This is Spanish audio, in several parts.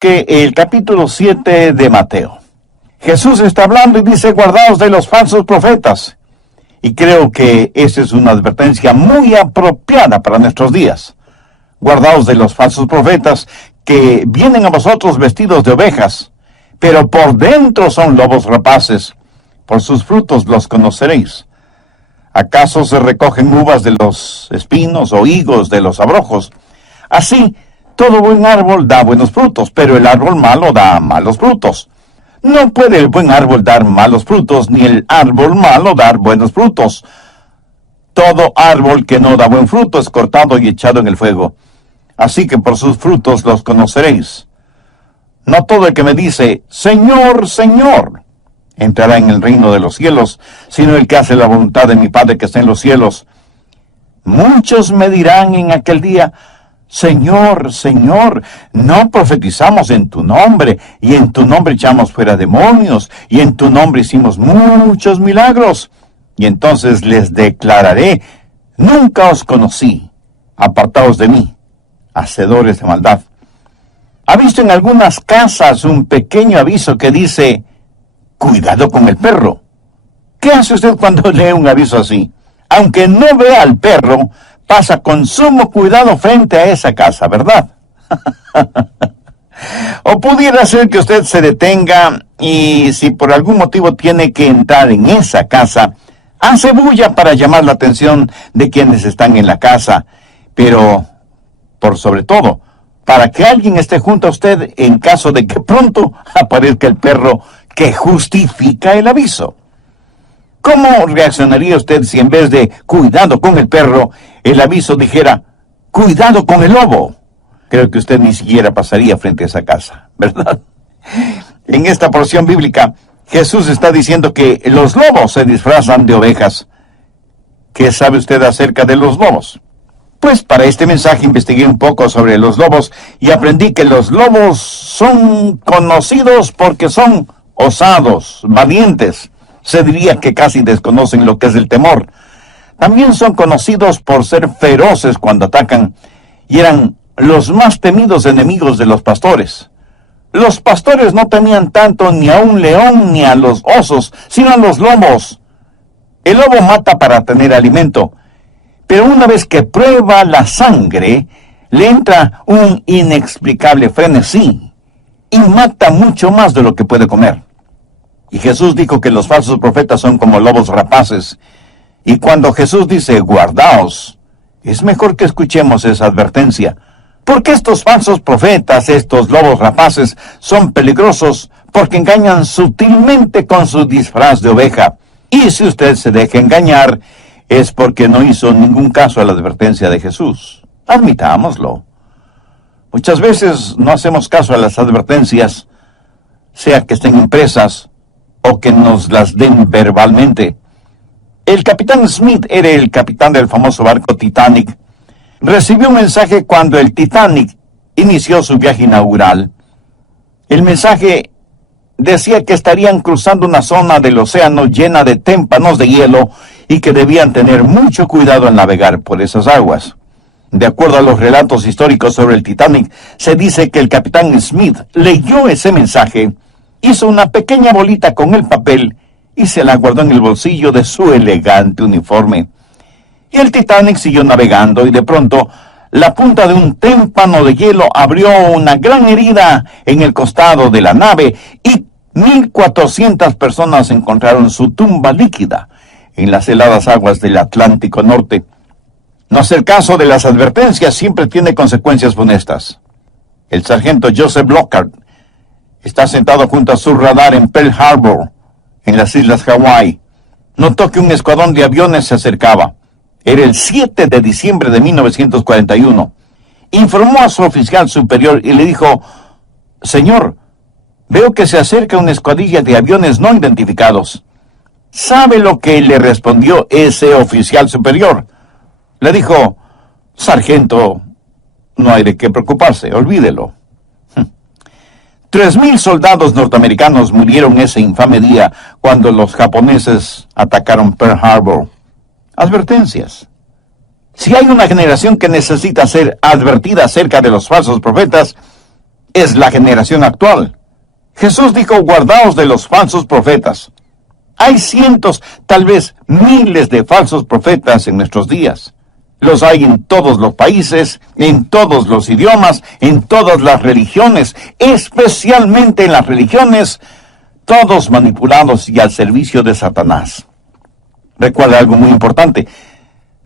que el capítulo 7 de Mateo. Jesús está hablando y dice, guardaos de los falsos profetas. Y creo que esa es una advertencia muy apropiada para nuestros días. Guardaos de los falsos profetas que vienen a vosotros vestidos de ovejas, pero por dentro son lobos rapaces. Por sus frutos los conoceréis. ¿Acaso se recogen uvas de los espinos o higos de los abrojos? Así, todo buen árbol da buenos frutos, pero el árbol malo da malos frutos. No puede el buen árbol dar malos frutos, ni el árbol malo dar buenos frutos. Todo árbol que no da buen fruto es cortado y echado en el fuego. Así que por sus frutos los conoceréis. No todo el que me dice, Señor, Señor, entrará en el reino de los cielos, sino el que hace la voluntad de mi Padre que está en los cielos. Muchos me dirán en aquel día, Señor, Señor, no profetizamos en tu nombre, y en tu nombre echamos fuera demonios, y en tu nombre hicimos muchos milagros. Y entonces les declararé, nunca os conocí, apartaos de mí, hacedores de maldad. ¿Ha visto en algunas casas un pequeño aviso que dice, cuidado con el perro? ¿Qué hace usted cuando lee un aviso así? Aunque no vea al perro, pasa con sumo cuidado frente a esa casa, ¿verdad? O pudiera ser que usted se detenga y si por algún motivo tiene que entrar en esa casa, hace bulla para llamar la atención de quienes están en la casa, pero por sobre todo, para que alguien esté junto a usted en caso de que pronto aparezca el perro que justifica el aviso. ¿Cómo reaccionaría usted si en vez de cuidado con el perro, el aviso dijera cuidado con el lobo? Creo que usted ni siquiera pasaría frente a esa casa, ¿verdad? En esta porción bíblica, Jesús está diciendo que los lobos se disfrazan de ovejas. ¿Qué sabe usted acerca de los lobos? Pues para este mensaje investigué un poco sobre los lobos y aprendí que los lobos son conocidos porque son osados, valientes. Se diría que casi desconocen lo que es el temor. También son conocidos por ser feroces cuando atacan y eran los más temidos enemigos de los pastores. Los pastores no temían tanto ni a un león ni a los osos, sino a los lobos. El lobo mata para tener alimento, pero una vez que prueba la sangre, le entra un inexplicable frenesí y mata mucho más de lo que puede comer. Y Jesús dijo que los falsos profetas son como lobos rapaces. Y cuando Jesús dice, guardaos, es mejor que escuchemos esa advertencia. Porque estos falsos profetas, estos lobos rapaces, son peligrosos porque engañan sutilmente con su disfraz de oveja. Y si usted se deja engañar, es porque no hizo ningún caso a la advertencia de Jesús. Admitámoslo. Muchas veces no hacemos caso a las advertencias, sea que estén impresas o que nos las den verbalmente. El capitán Smith era el capitán del famoso barco Titanic. Recibió un mensaje cuando el Titanic inició su viaje inaugural. El mensaje decía que estarían cruzando una zona del océano llena de témpanos de hielo y que debían tener mucho cuidado al navegar por esas aguas. De acuerdo a los relatos históricos sobre el Titanic, se dice que el capitán Smith leyó ese mensaje, hizo una pequeña bolita con el papel y se la guardó en el bolsillo de su elegante uniforme. Y el Titanic siguió navegando y de pronto la punta de un témpano de hielo abrió una gran herida en el costado de la nave y 1,400 personas encontraron su tumba líquida en las heladas aguas del Atlántico Norte. No hacer caso de las advertencias siempre tiene consecuencias funestas. El sargento Joseph Lockhart está sentado junto a su radar en Pearl Harbor, en las islas Hawái. Notó que un escuadrón de aviones se acercaba. Era el 7 de diciembre de 1941. Informó a su oficial superior y le dijo, «Señor, veo que se acerca una escuadrilla de aviones no identificados». ¿Sabe lo que le respondió ese oficial superior? Le dijo, «Sargento, no hay de qué preocuparse, olvídelo». 3,000 soldados norteamericanos murieron ese infame día cuando los japoneses atacaron Pearl Harbor. Advertencias. Si hay una generación que necesita ser advertida acerca de los falsos profetas, es la generación actual. Jesús dijo, guardaos de los falsos profetas. Hay cientos, tal vez miles de falsos profetas en nuestros días. Los hay en todos los países, en todos los idiomas, en todas las religiones, especialmente en las religiones, todos manipulados y al servicio de Satanás. Recuerda algo muy importante.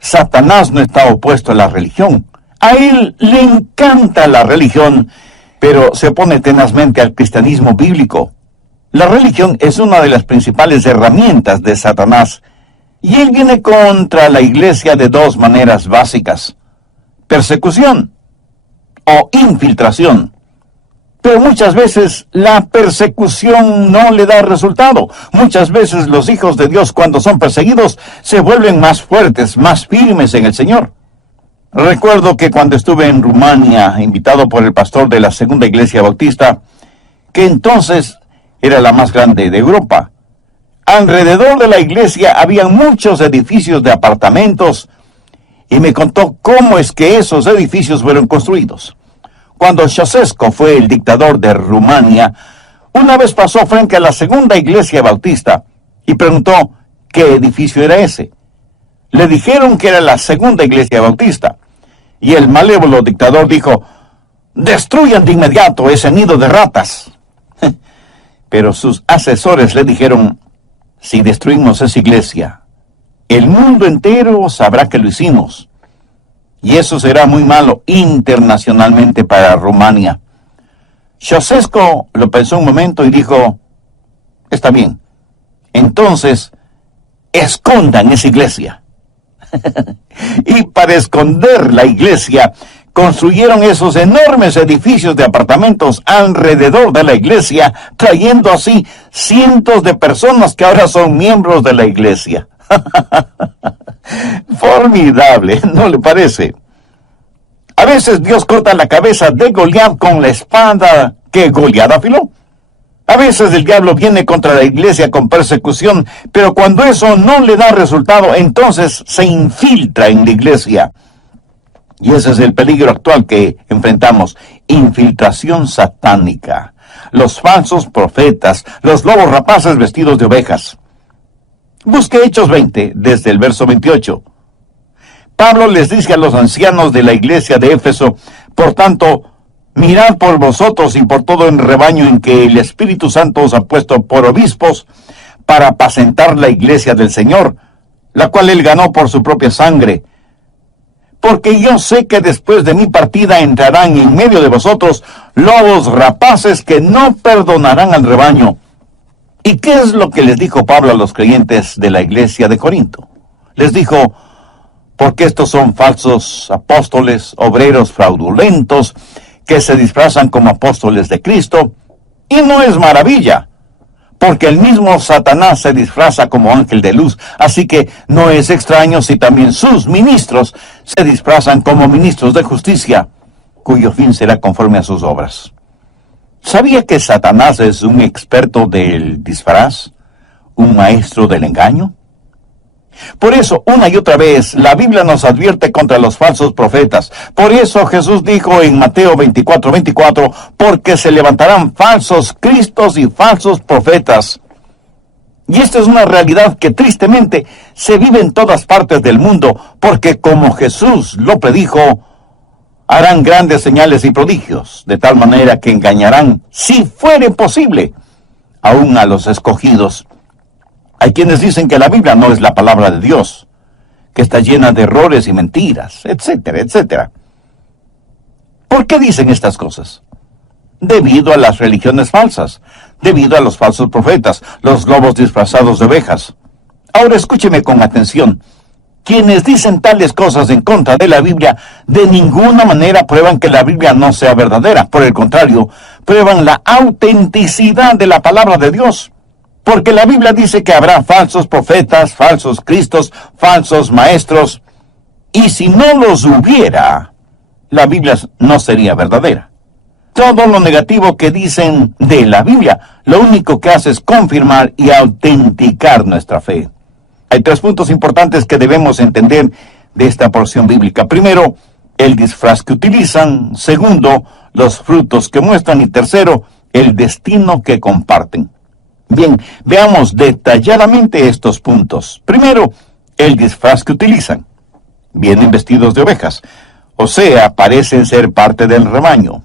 Satanás no está opuesto a la religión. A él le encanta la religión, pero se opone tenazmente al cristianismo bíblico. La religión es una de las principales herramientas de Satanás, y él viene contra la iglesia de dos maneras básicas: persecución o infiltración. Pero muchas veces la persecución no le da resultado. Muchas veces los hijos de Dios, cuando son perseguidos, se vuelven más fuertes, más firmes en el Señor. Recuerdo que cuando estuve en Rumania, invitado por el pastor de la Segunda Iglesia Bautista, que entonces era la más grande de Europa, alrededor de la iglesia había muchos edificios de apartamentos, y me contó cómo es que esos edificios fueron construidos. Cuando Ceausescu fue el dictador de Rumania, una vez pasó frente a la Segunda Iglesia Bautista y preguntó qué edificio era ese. Le dijeron que era la Segunda Iglesia Bautista, y el malévolo dictador dijo, destruyan de inmediato ese nido de ratas. Pero sus asesores le dijeron, si destruimos esa iglesia, el mundo entero sabrá que lo hicimos. Y eso será muy malo internacionalmente para Rumania. Ceausescu lo pensó un momento y dijo, está bien, entonces escondan esa iglesia. Y para esconder la iglesia, construyeron esos enormes edificios de apartamentos alrededor de la iglesia, trayendo así cientos de personas que ahora son miembros de la iglesia. Formidable, ¿no le parece? A veces Dios corta la cabeza de Goliat con la espada que Goliat afiló. A veces el diablo viene contra la iglesia con persecución, pero cuando eso no le da resultado, entonces se infiltra en la iglesia. Y ese es el peligro actual que enfrentamos: infiltración satánica. Los falsos profetas, los lobos rapaces vestidos de ovejas. Busque Hechos 20, desde el verso 28. Pablo les dice a los ancianos de la iglesia de Éfeso, por tanto, mirad por vosotros y por todo el rebaño en que el Espíritu Santo os ha puesto por obispos, para apacentar la iglesia del Señor, la cual él ganó por su propia sangre. Porque yo sé que después de mi partida entrarán en medio de vosotros lobos rapaces que no perdonarán al rebaño. ¿Y qué es lo que les dijo Pablo a los creyentes de la iglesia de Corinto? Les dijo, porque estos son falsos apóstoles, obreros fraudulentos, que se disfrazan como apóstoles de Cristo, y no es maravilla, porque el mismo Satanás se disfraza como ángel de luz, así que no es extraño si también sus ministros se disfrazan como ministros de justicia, cuyo fin será conforme a sus obras. ¿Sabía que Satanás es un experto del disfraz, un maestro del engaño? Por eso, una y otra vez, la Biblia nos advierte contra los falsos profetas. Por eso Jesús dijo en Mateo 24:24, porque se levantarán falsos cristos y falsos profetas. Y esta es una realidad que tristemente se vive en todas partes del mundo, porque como Jesús lo predijo, harán grandes señales y prodigios, de tal manera que engañarán, si fuere posible, aún a los escogidos. Hay quienes dicen que la Biblia no es la palabra de Dios, que está llena de errores y mentiras, etcétera, etcétera. ¿Por qué dicen estas cosas? Debido a las religiones falsas, debido a los falsos profetas, los lobos disfrazados de ovejas. Ahora escúcheme con atención. Quienes dicen tales cosas en contra de la Biblia, de ninguna manera prueban que la Biblia no sea verdadera. Por el contrario, prueban la autenticidad de la palabra de Dios. Porque la Biblia dice que habrá falsos profetas, falsos cristos, falsos maestros. Y si no los hubiera, la Biblia no sería verdadera. Todo lo negativo que dicen de la Biblia, lo único que hace es confirmar y autenticar nuestra fe. Hay 3 puntos importantes que debemos entender de esta porción bíblica. Primero, el disfraz que utilizan. Segundo, los frutos que muestran y tercero, el destino que comparten. Bien, veamos detalladamente estos puntos. Primero, el disfraz que utilizan. Vienen vestidos de ovejas, o sea, parecen ser parte del rebaño.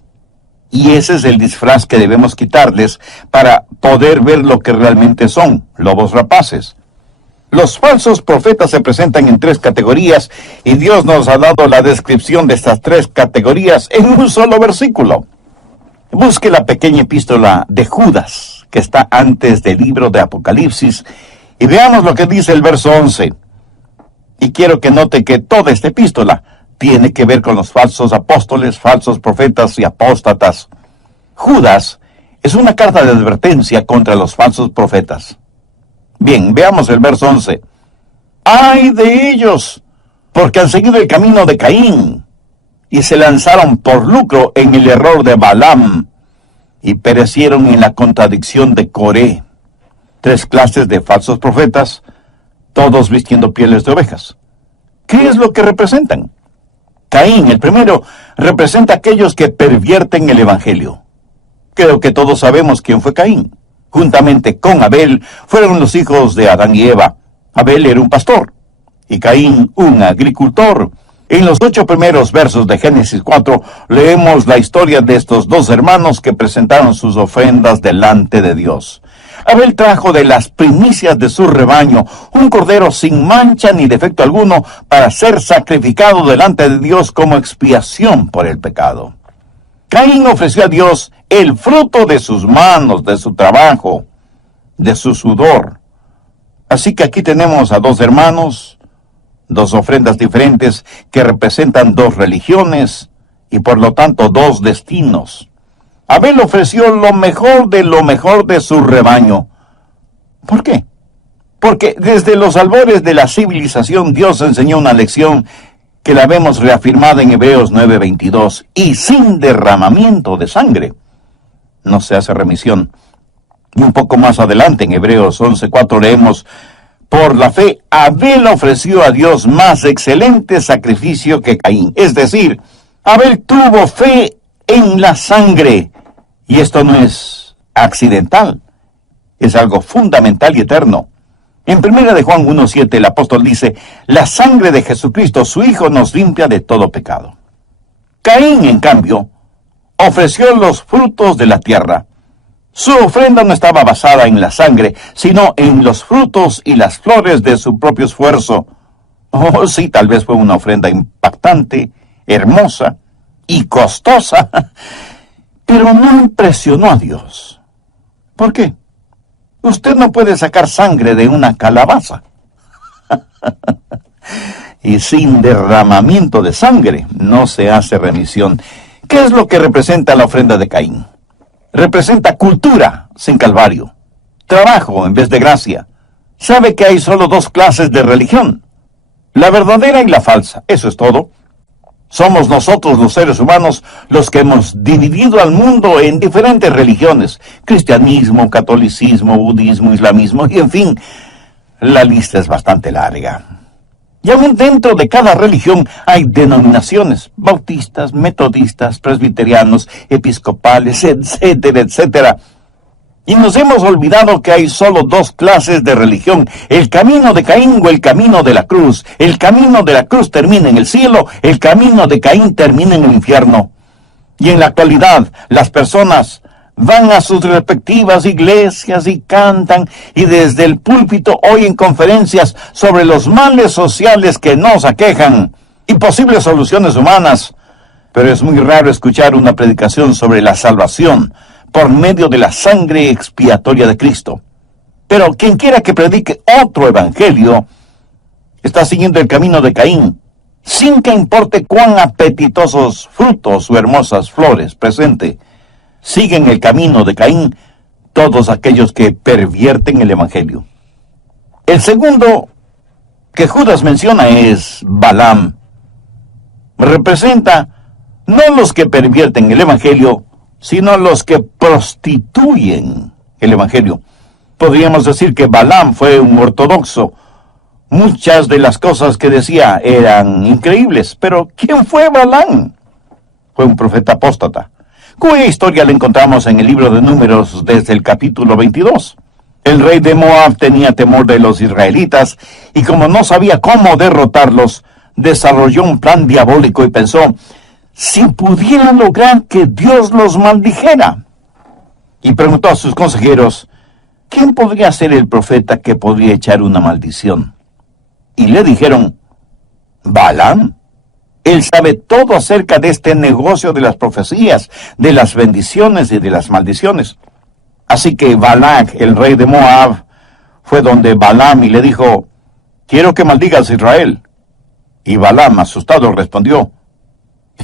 Y ese es el disfraz que debemos quitarles para poder ver lo que realmente son, lobos rapaces. Los falsos profetas se presentan en 3 categorías y Dios nos ha dado la descripción de estas 3 categorías en un solo versículo. Busque la pequeña epístola de Judas, que está antes del libro de Apocalipsis, y veamos lo que dice el verso 11. Y quiero que note que toda esta epístola tiene que ver con los falsos apóstoles, falsos profetas y apóstatas. Judas es una carta de advertencia contra los falsos profetas. Bien, veamos el verso 11. ¡Ay de ellos! Porque han seguido el camino de Caín, y se lanzaron por lucro en el error de Balaam, y perecieron en la contradicción de Coré. 3 clases de falsos profetas, todos vistiendo pieles de ovejas. ¿Qué es lo que representan? Caín, el primero, representa a aquellos que pervierten el Evangelio. Creo que todos sabemos quién fue Caín. Juntamente con Abel, fueron los hijos de Adán y Eva. Abel era un pastor, y Caín un agricultor. En los 8 primeros versos de Génesis 4, leemos la historia de estos 2 hermanos que presentaron sus ofrendas delante de Dios. Abel trajo de las primicias de su rebaño un cordero sin mancha ni defecto alguno para ser sacrificado delante de Dios como expiación por el pecado. Caín ofreció a Dios el fruto de sus manos, de su trabajo, de su sudor. Así que aquí tenemos a 2 hermanos, 2 ofrendas diferentes que representan 2 religiones y por lo tanto 2 destinos. Abel ofreció lo mejor de su rebaño. ¿Por qué? Porque desde los albores de la civilización Dios enseñó una lección que la vemos reafirmada en Hebreos 9:22, y sin derramamiento de sangre no se hace remisión. Y un poco más adelante en Hebreos 11:4 leemos: por la fe Abel ofreció a Dios más excelente sacrificio que Caín. Es decir, Abel tuvo fe en la sangre. Y esto no es accidental, es algo fundamental y eterno. En 1 de Juan 1:7 el apóstol dice: la sangre de Jesucristo, su Hijo, nos limpia de todo pecado. Caín, en cambio, ofreció los frutos de la tierra. Su ofrenda no estaba basada en la sangre, sino en los frutos y las flores de su propio esfuerzo. Oh, sí, tal vez fue una ofrenda impactante, hermosa y costosa, pero no impresionó a Dios. ¿Por qué? Usted no puede sacar sangre de una calabaza. Y sin derramamiento de sangre no se hace remisión. ¿Qué es lo que representa la ofrenda de Caín? Representa cultura sin calvario, trabajo en vez de gracia. Sabe que hay solo 2 clases de religión: la verdadera y la falsa. Eso es todo. Somos nosotros los seres humanos los que hemos dividido al mundo en diferentes religiones: cristianismo, catolicismo, budismo, islamismo, y en fin, la lista es bastante larga. Y aún dentro de cada religión hay denominaciones: bautistas, metodistas, presbiterianos, episcopales, etcétera, etcétera. Y nos hemos olvidado que hay solo 2 clases de religión: el camino de Caín o el camino de la cruz. El camino de la cruz termina en el cielo, el camino de Caín termina en el infierno. Y en la actualidad, las personas van a sus respectivas iglesias y cantan, y desde el púlpito oyen conferencias sobre los males sociales que nos aquejan y posibles soluciones humanas. Pero es muy raro escuchar una predicación sobre la salvación por medio de la sangre expiatoria de Cristo. Pero quien quiera que predique otro evangelio está siguiendo el camino de Caín, sin que importe cuán apetitosos frutos o hermosas flores presente. Siguen el camino de Caín todos aquellos que pervierten el evangelio. El segundo que Judas menciona es Balaam. Representa no los que pervierten el evangelio, sino los que prostituyen el evangelio. Podríamos decir que Balaam fue un ortodoxo. Muchas de las cosas que decía eran increíbles, pero ¿quién fue Balaam? Fue un profeta apóstata. cuya historia la encontramos en el libro de Números desde el capítulo 22. El rey de Moab tenía temor de los israelitas y como no sabía cómo derrotarlos, desarrolló un plan diabólico y pensó, si pudiera lograr que Dios los maldijera. Y preguntó a sus consejeros, ¿quién podría ser el profeta que podría echar una maldición? Y le dijeron, Balaam. Él sabe todo acerca de este negocio de las profecías, de las bendiciones y de las maldiciones. Así que Balac, el rey de Moab, fue donde Balaam y le dijo, quiero que maldigas a Israel. Y Balaam, asustado, respondió,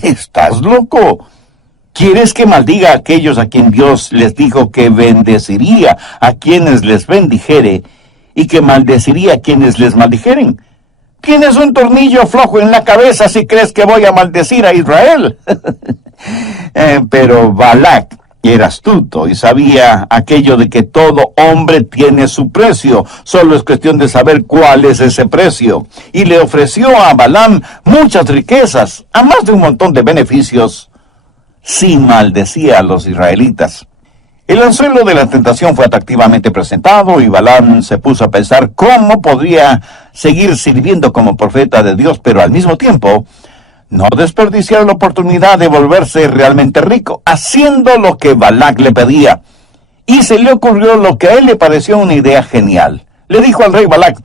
¿estás loco? ¿Quieres que maldiga a aquellos a quien Dios les dijo que bendeciría a quienes les bendijere y que maldeciría a quienes les maldijeren? Tienes un tornillo flojo en la cabeza si crees que voy a maldecir a Israel. Pero Balac era astuto y sabía aquello de que todo hombre tiene su precio. Solo es cuestión de saber cuál es ese precio. Y le ofreció a Balaam muchas riquezas, a más de un montón de beneficios, si maldecía a los israelitas. El anzuelo de la tentación fue atractivamente presentado y Balaam se puso a pensar cómo podría seguir sirviendo como profeta de Dios, pero al mismo tiempo no desperdiciar la oportunidad de volverse realmente rico, haciendo lo que Balac le pedía. Y se le ocurrió lo que a él le pareció una idea genial. Le dijo al rey Balac,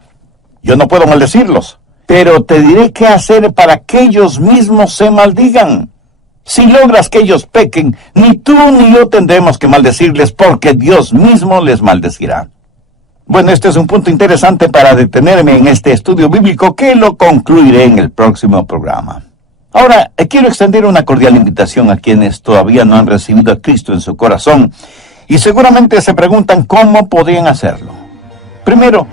yo no puedo maldecirlos, pero te diré qué hacer para que ellos mismos se maldigan. Si logras que ellos pequen, ni tú ni yo tendremos que maldecirles, porque Dios mismo les maldecirá. Bueno, este es un punto interesante para detenerme en este estudio bíblico, que lo concluiré en el próximo programa. Ahora, quiero extender una cordial invitación a quienes todavía no han recibido a Cristo en su corazón, y seguramente se preguntan cómo podrían hacerlo. Primero,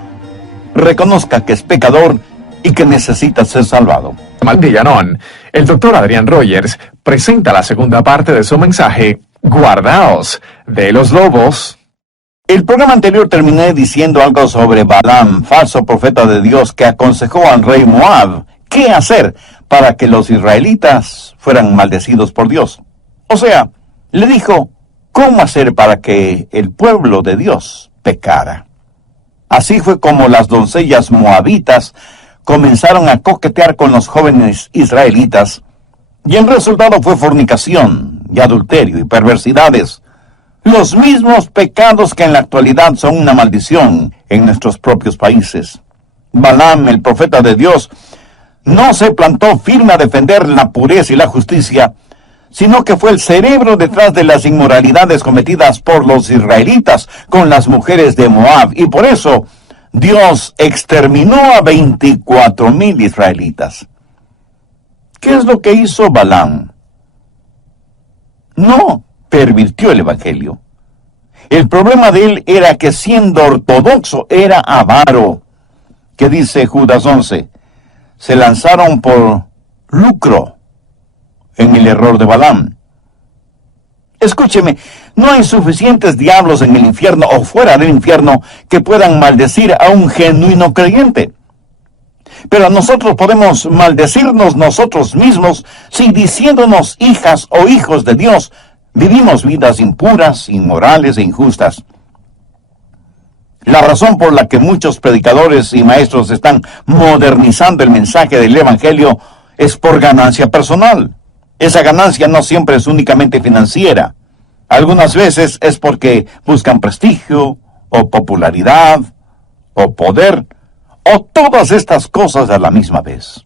reconozca que es pecador y que necesita ser salvado. Maldillanon, el doctor Adrian Rogers presenta la segunda parte de su mensaje, Guardaos de los lobos. El programa anterior terminé diciendo algo sobre Balaam, falso profeta de Dios, que aconsejó al rey Moab qué hacer para que los israelitas fueran maldecidos por Dios. O sea, le dijo cómo hacer para que el pueblo de Dios pecara. Así fue como las doncellas moabitas comenzaron a coquetear con los jóvenes israelitas, y el resultado fue fornicación, y adulterio, y perversidades. Los mismos pecados que en la actualidad son una maldición en nuestros propios países. Balaam, el profeta de Dios, no se plantó firme a defender la pureza y la justicia, sino que fue el cerebro detrás de las inmoralidades cometidas por los israelitas con las mujeres de Moab, y por eso Dios exterminó a 24,000 israelitas. ¿Qué es lo que hizo Balaam? No pervirtió el evangelio. El problema de él era que, siendo ortodoxo, era avaro. ¿Qué dice Judas 11? Se lanzaron por lucro en el error de Balaam. Escúcheme, no hay suficientes diablos en el infierno o fuera del infierno que puedan maldecir a un genuino creyente. Pero nosotros podemos maldecirnos nosotros mismos si, diciéndonos hijas o hijos de Dios, vivimos vidas impuras, inmorales e injustas. La razón por la que muchos predicadores y maestros están modernizando el mensaje del Evangelio es por ganancia personal. Esa ganancia no siempre es únicamente financiera. Algunas veces es porque buscan prestigio, o popularidad, o poder, o todas estas cosas a la misma vez.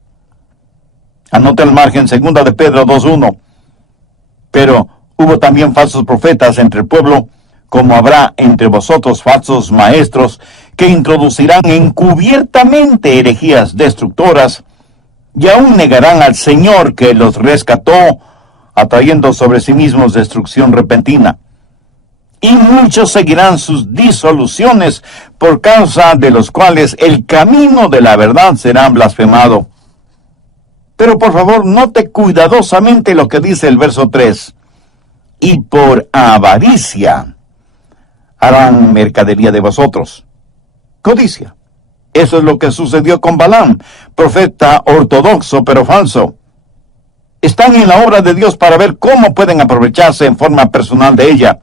Anota el margen 2 de Pedro 2:1. Pero hubo también falsos profetas entre el pueblo, como habrá entre vosotros falsos maestros, que introducirán encubiertamente herejías destructoras, y aún negarán al Señor que los rescató, atrayendo sobre sí mismos destrucción repentina. Y muchos seguirán sus disoluciones, por causa de los cuales el camino de la verdad será blasfemado. Pero por favor, note cuidadosamente lo que dice el verso 3. Y por avaricia harán mercadería de vosotros. Codicia. Eso es lo que sucedió con Balaam, profeta ortodoxo pero falso. están en la obra de Dios para ver cómo pueden aprovecharse en forma personal de ella.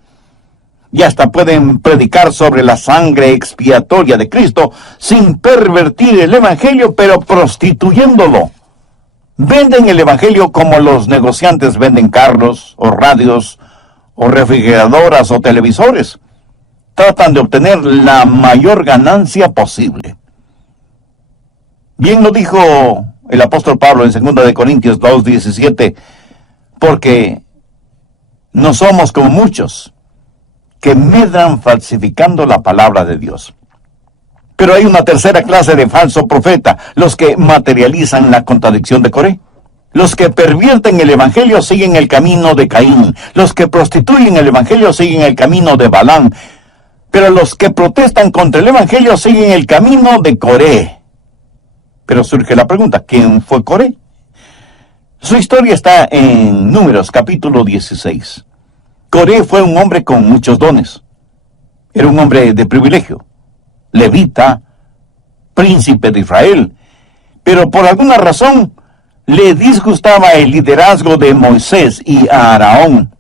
Y hasta pueden predicar sobre la sangre expiatoria de Cristo sin pervertir el Evangelio, pero prostituyéndolo. Venden el Evangelio como los negociantes venden carros, o radios, o refrigeradoras, o televisores. Tratan de obtener la mayor ganancia posible. Bien lo dijo el apóstol Pablo en 2 de Corintios 2:17, porque no somos como muchos que medran falsificando la palabra de Dios. Pero hay una tercera clase de falso profeta, los que materializan la contradicción de Coré. Los que pervierten el Evangelio siguen el camino de Caín. Los que prostituyen el Evangelio siguen el camino de Balaam. Pero los que protestan contra el Evangelio siguen el camino de Coré. Pero surge la pregunta, ¿quién fue Coré? Su historia está en Números capítulo 16. Coré fue un hombre con muchos dones. Era un hombre de privilegio, levita, príncipe de Israel. Pero por alguna razón le disgustaba el liderazgo de Moisés y Aarón.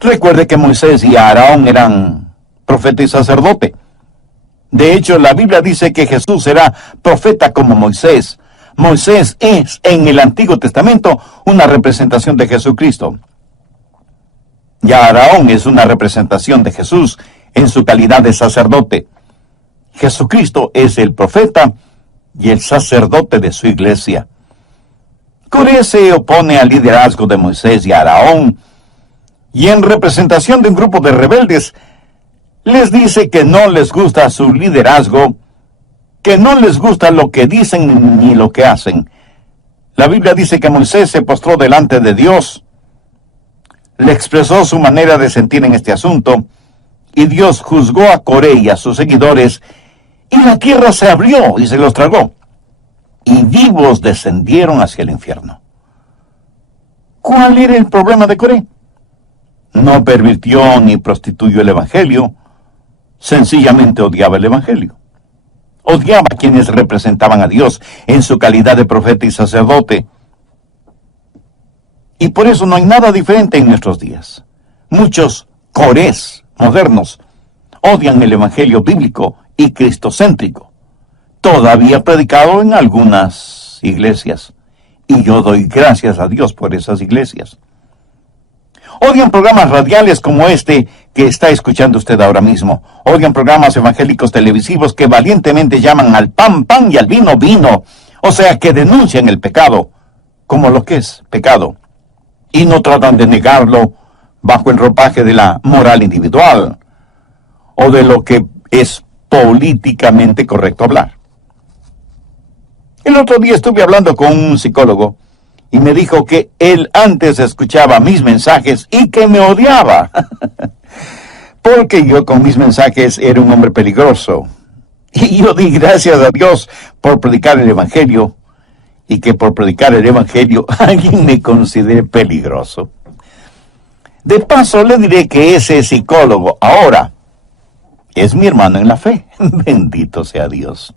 Recuerde que Moisés y Aarón eran profeta y sacerdote. De hecho, la Biblia dice que Jesús será profeta como Moisés. Moisés es, en el Antiguo Testamento, una representación de Jesucristo. Y Aarón es una representación de Jesús en su calidad de sacerdote. Jesucristo es el profeta y el sacerdote de su iglesia. Coré se opone al liderazgo de Moisés y Aarón, y en representación de un grupo de rebeldes, les dice que no les gusta su liderazgo, que no les gusta lo que dicen ni lo que hacen. La Biblia dice que Moisés se postró delante de Dios, le expresó su manera de sentir en este asunto, y Dios juzgó a Coré y a sus seguidores, y la tierra se abrió y se los tragó, y vivos descendieron hacia el infierno. ¿Cuál era el problema de Coré? No pervirtió ni prostituyó el Evangelio, sencillamente odiaba el Evangelio. Odiaba a quienes representaban a Dios en su calidad de profeta y sacerdote. Y por eso no hay nada diferente en nuestros días. Muchos corés modernos odian el Evangelio bíblico y cristocéntrico, todavía predicado en algunas iglesias. Y yo doy gracias a Dios por esas iglesias. Odian programas radiales como este que está escuchando usted ahora mismo. Odian programas evangélicos televisivos que valientemente llaman al pan, pan y al vino, vino. O sea, que denuncian el pecado como lo que es pecado. Y no tratan de negarlo bajo el ropaje de la moral individual o de lo que es políticamente correcto hablar. El otro día estuve hablando con un psicólogo y me dijo que él antes escuchaba mis mensajes y que me odiaba. Porque yo con mis mensajes era un hombre peligroso. Y yo di gracias a Dios por predicar el Evangelio, y que por predicar el Evangelio alguien me considere peligroso. De paso le diré que ese psicólogo ahora es mi hermano en la fe. Bendito sea Dios.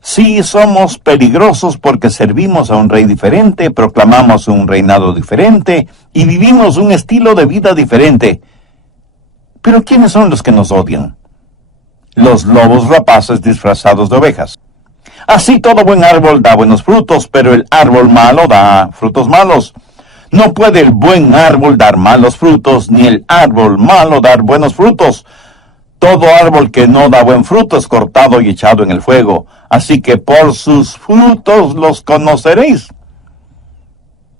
Sí, somos peligrosos porque servimos a un rey diferente, proclamamos un reinado diferente y vivimos un estilo de vida diferente. Pero ¿quiénes son los que nos odian? Los lobos rapaces disfrazados de ovejas. Así todo buen árbol da buenos frutos, pero el árbol malo da frutos malos. No puede el buen árbol dar malos frutos, ni el árbol malo dar buenos frutos. Todo árbol que no da buen fruto es cortado y echado en el fuego. Así que por sus frutos los conoceréis.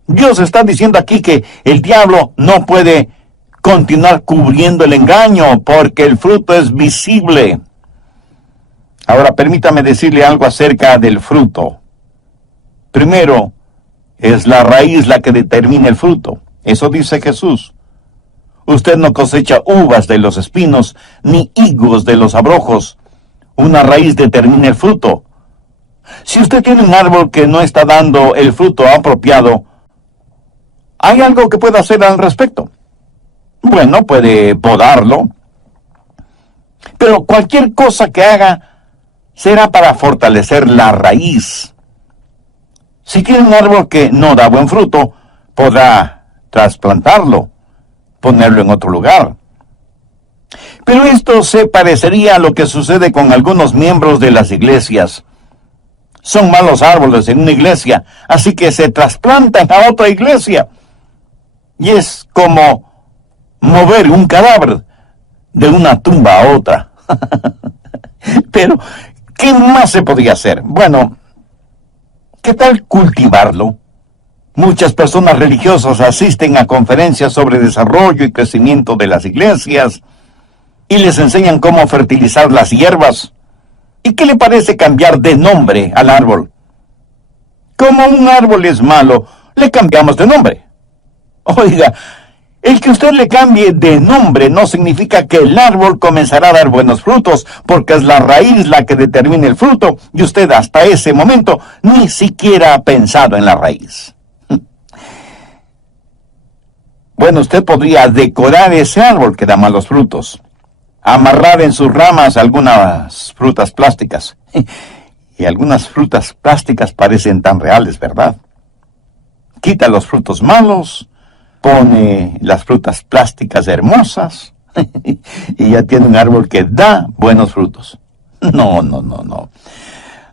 Dios está diciendo aquí que el diablo no puede continuar cubriendo el engaño porque el fruto es visible. Ahora permítame decirle algo acerca del fruto. Primero, es la raíz la que determina el fruto. Eso dice Jesús. Usted no cosecha uvas de los espinos, ni higos de los abrojos. Una raíz determina el fruto. Si usted tiene un árbol que no está dando el fruto apropiado, ¿hay algo que pueda hacer al respecto? Bueno, puede podarlo. Pero cualquier cosa que haga será para fortalecer la raíz. Si tiene un árbol que no da buen fruto, podrá trasplantarlo, ponerlo en otro lugar. Pero esto se parecería a lo que sucede con algunos miembros de las iglesias. Son malos árboles en una iglesia, así que se trasplantan a otra iglesia. Y es como mover un cadáver de una tumba a otra. Pero, ¿qué más se podría hacer? Bueno, ¿qué tal cultivarlo? Muchas personas religiosas asisten a conferencias sobre desarrollo y crecimiento de las iglesias y les enseñan cómo fertilizar las hierbas. ¿Y qué le parece cambiar de nombre al árbol? Como un árbol es malo, le cambiamos de nombre. Oiga, el que usted le cambie de nombre no significa que el árbol comenzará a dar buenos frutos, porque es la raíz la que determina el fruto, y usted hasta ese momento ni siquiera ha pensado en la raíz. Bueno, usted podría decorar ese árbol que da malos frutos, amarrar en sus ramas algunas frutas plásticas. Y algunas frutas plásticas parecen tan reales, ¿verdad? Quita los frutos malos, pone las frutas plásticas hermosas y ya tiene un árbol que da buenos frutos. No.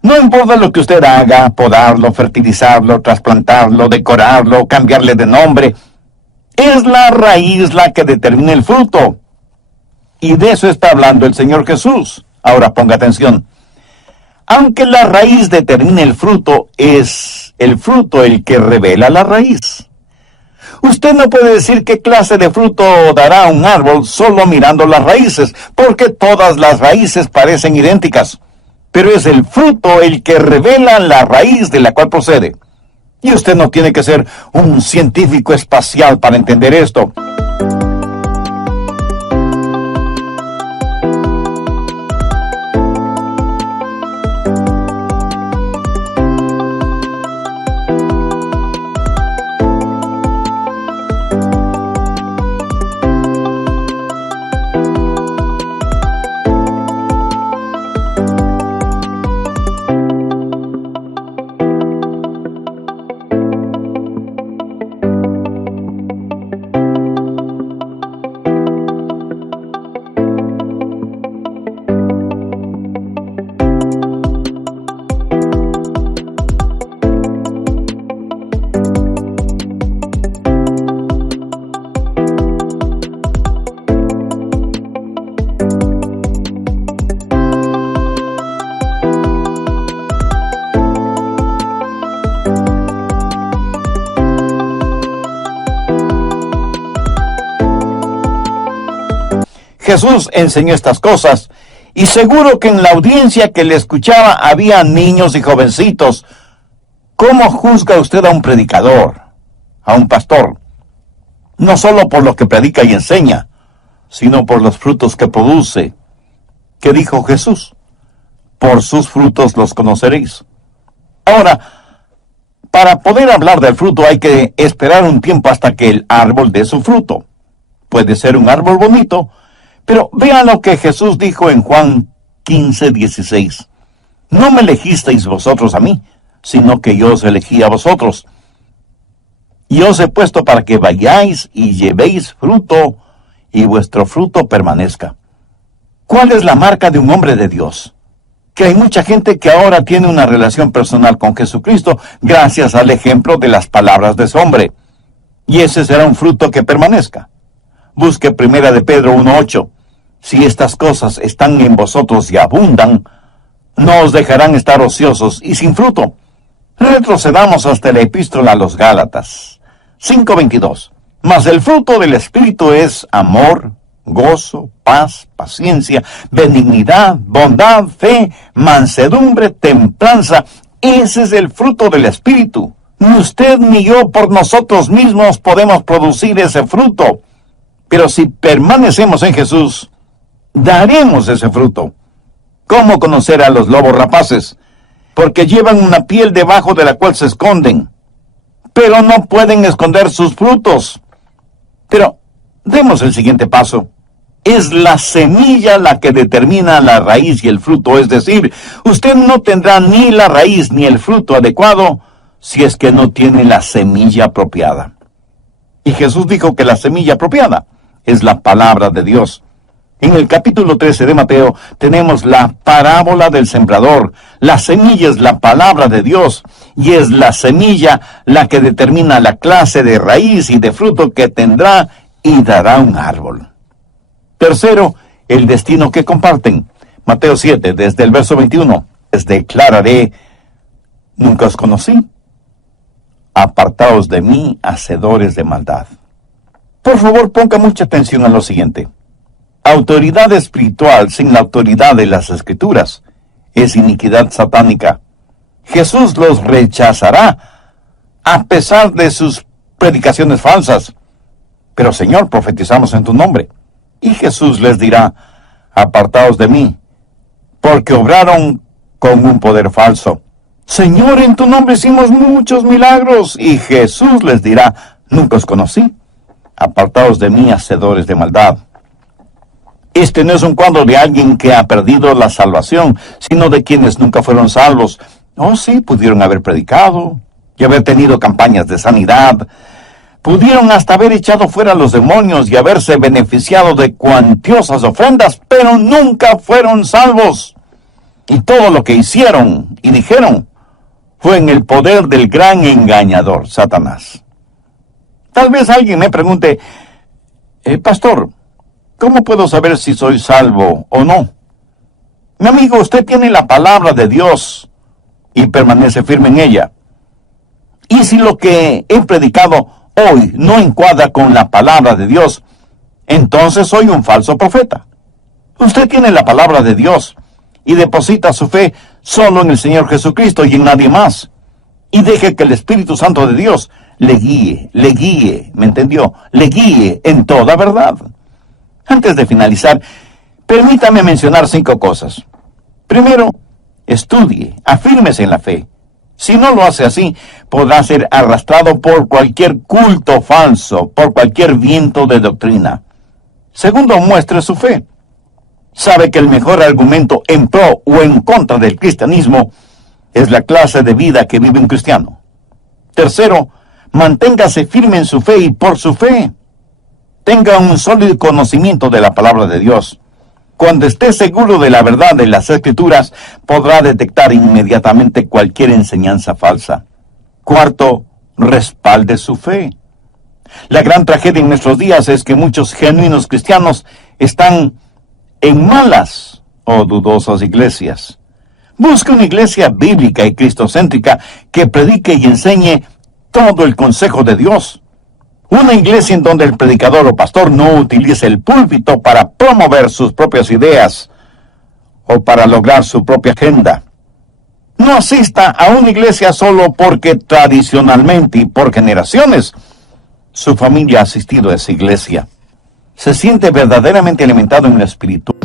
No importa lo que usted haga, podarlo, fertilizarlo, trasplantarlo, decorarlo, cambiarle de nombre. Es la raíz la que determina el fruto. Y de eso está hablando el Señor Jesús. Ahora ponga atención. Aunque la raíz determine el fruto, es el fruto el que revela la raíz. Usted no puede decir qué clase de fruto dará un árbol solo mirando las raíces, porque todas las raíces parecen idénticas. Pero es el fruto el que revela la raíz de la cual procede. Y usted no tiene que ser un científico espacial para entender esto. Jesús enseñó estas cosas, y seguro que en la audiencia que le escuchaba había niños y jovencitos. ¿Cómo juzga usted a un predicador, a un pastor? No solo por lo que predica y enseña, sino por los frutos que produce. ¿Qué dijo Jesús? Por sus frutos los conoceréis. Ahora, para poder hablar del fruto hay que esperar un tiempo hasta que el árbol dé su fruto. Puede ser un árbol bonito, pero vean lo que Jesús dijo en Juan 15:16. No me elegisteis vosotros a mí, sino que yo os elegí a vosotros. Y os he puesto para que vayáis y llevéis fruto, y vuestro fruto permanezca. ¿Cuál es la marca de un hombre de Dios? Que hay mucha gente que ahora tiene una relación personal con Jesucristo gracias al ejemplo de las palabras de ese hombre. Y ese será un fruto que permanezca. Busque 1 de Pedro 1:8. Si estas cosas están en vosotros y abundan, no os dejarán estar ociosos y sin fruto. Retrocedamos hasta la epístola a los Gálatas 5:22. Mas el fruto del Espíritu es amor, gozo, paz, paciencia, benignidad, bondad, fe, mansedumbre, templanza. Ese es el fruto del Espíritu. Ni usted ni yo por nosotros mismos podemos producir ese fruto. Pero si permanecemos en Jesús, daremos ese fruto. ¿Cómo conocer a los lobos rapaces? Porque llevan una piel debajo de la cual se esconden, pero no pueden esconder sus frutos. Pero demos el siguiente paso. Es la semilla la que determina la raíz y el fruto, es decir, usted no tendrá ni la raíz ni el fruto adecuado si es que no tiene la semilla apropiada. Y Jesús dijo que la semilla apropiada es la palabra de Dios. En el capítulo 13 de Mateo tenemos la parábola del sembrador. La semilla es la palabra de Dios y es la semilla la que determina la clase de raíz y de fruto que tendrá y dará un árbol. Tercero, el destino que comparten. Mateo 7, desde el verso 21. Les declararé, nunca os conocí. Apartaos de mí, hacedores de maldad. Por favor, ponga mucha atención a lo siguiente. Autoridad espiritual sin la autoridad de las Escrituras es iniquidad satánica. Jesús los rechazará a pesar de sus predicaciones falsas. Pero Señor, profetizamos en tu nombre. Y Jesús les dirá, apartaos de mí, porque obraron con un poder falso. Señor, en tu nombre hicimos muchos milagros. Y Jesús les dirá, nunca os conocí. Apartaos de mí, hacedores de maldad. Este no es un cuadro de alguien que ha perdido la salvación, sino de quienes nunca fueron salvos. Oh, sí, pudieron haber predicado y haber tenido campañas de sanidad. Pudieron hasta haber echado fuera a los demonios y haberse beneficiado de cuantiosas ofrendas, pero nunca fueron salvos. Y todo lo que hicieron y dijeron fue en el poder del gran engañador, Satanás. Tal vez alguien me pregunte, pastor, ¿cómo puedo saber si soy salvo o no? Mi amigo, usted tiene la palabra de Dios y permanece firme en ella. Y si lo que he predicado hoy no encuadra con la palabra de Dios, entonces soy un falso profeta. Usted tiene la palabra de Dios y deposita su fe solo en el Señor Jesucristo y en nadie más. Y deje que el Espíritu Santo de Dios le guíe, ¿me entendió? Le guíe en toda verdad. Antes de finalizar, permítame mencionar 5 cosas. Primero, estudie, afírmese en la fe. Si no lo hace así, podrá ser arrastrado por cualquier culto falso, por cualquier viento de doctrina. Segundo, muestre su fe. Sabe que el mejor argumento en pro o en contra del cristianismo es la clase de vida que vive un cristiano. Tercero, manténgase firme en su fe y por su fe. Tenga un sólido conocimiento de la palabra de Dios. Cuando esté seguro de la verdad de las Escrituras, podrá detectar inmediatamente cualquier enseñanza falsa. Cuarto, respalde su fe. La gran tragedia en nuestros días es que muchos genuinos cristianos están en malas o dudosas iglesias. Busque una iglesia bíblica y cristocéntrica que predique y enseñe todo el consejo de Dios. Una iglesia en donde el predicador o pastor no utilice el púlpito para promover sus propias ideas o para lograr su propia agenda. No asista a una iglesia solo porque tradicionalmente y por generaciones su familia ha asistido a esa iglesia. Se siente verdaderamente alimentado en el espíritu.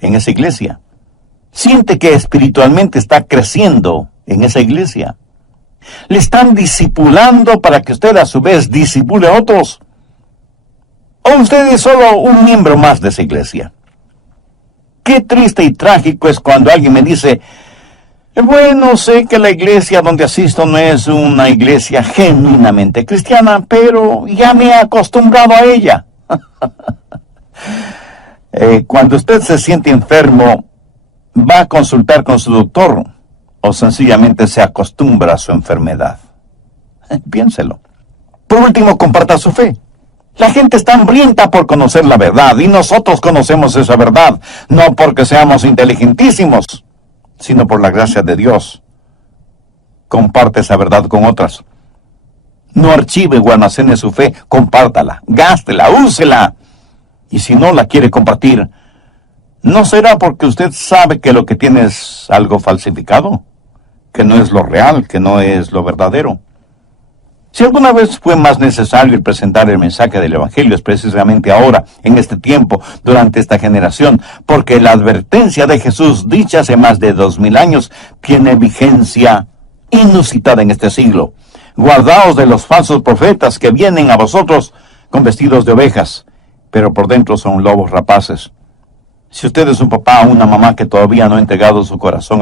En esa iglesia. Siente que espiritualmente está creciendo en esa iglesia. Le están discipulando para que usted a su vez discipule a otros. O usted es solo un miembro más de esa iglesia. Qué triste y trágico es cuando alguien me dice, Bueno, sé que la iglesia donde asisto no es una iglesia genuinamente cristiana, pero ya me he acostumbrado a ella. Cuando usted se siente enfermo, ¿va a consultar con su doctor o sencillamente se acostumbra a su enfermedad? Piénselo. Por último, comparta su fe. La gente está hambrienta por conocer la verdad y nosotros conocemos esa verdad, no porque seamos inteligentísimos, sino por la gracia de Dios. Comparte esa verdad con otras. No archive o almacene su fe, compártala, gástela, úsela. Y si no la quiere compartir, ¿no será porque usted sabe que lo que tiene es algo falsificado? Que no es lo real, que no es lo verdadero. Si alguna vez fue más necesario el presentar el mensaje del Evangelio, es precisamente ahora, en este tiempo, durante esta generación, porque la advertencia de Jesús, dicha hace más de 2000 años, tiene vigencia inusitada en este siglo. Guardaos de los falsos profetas que vienen a vosotros con vestidos de ovejas, pero por dentro son lobos rapaces. Si usted es un papá o una mamá que todavía no ha entregado su corazón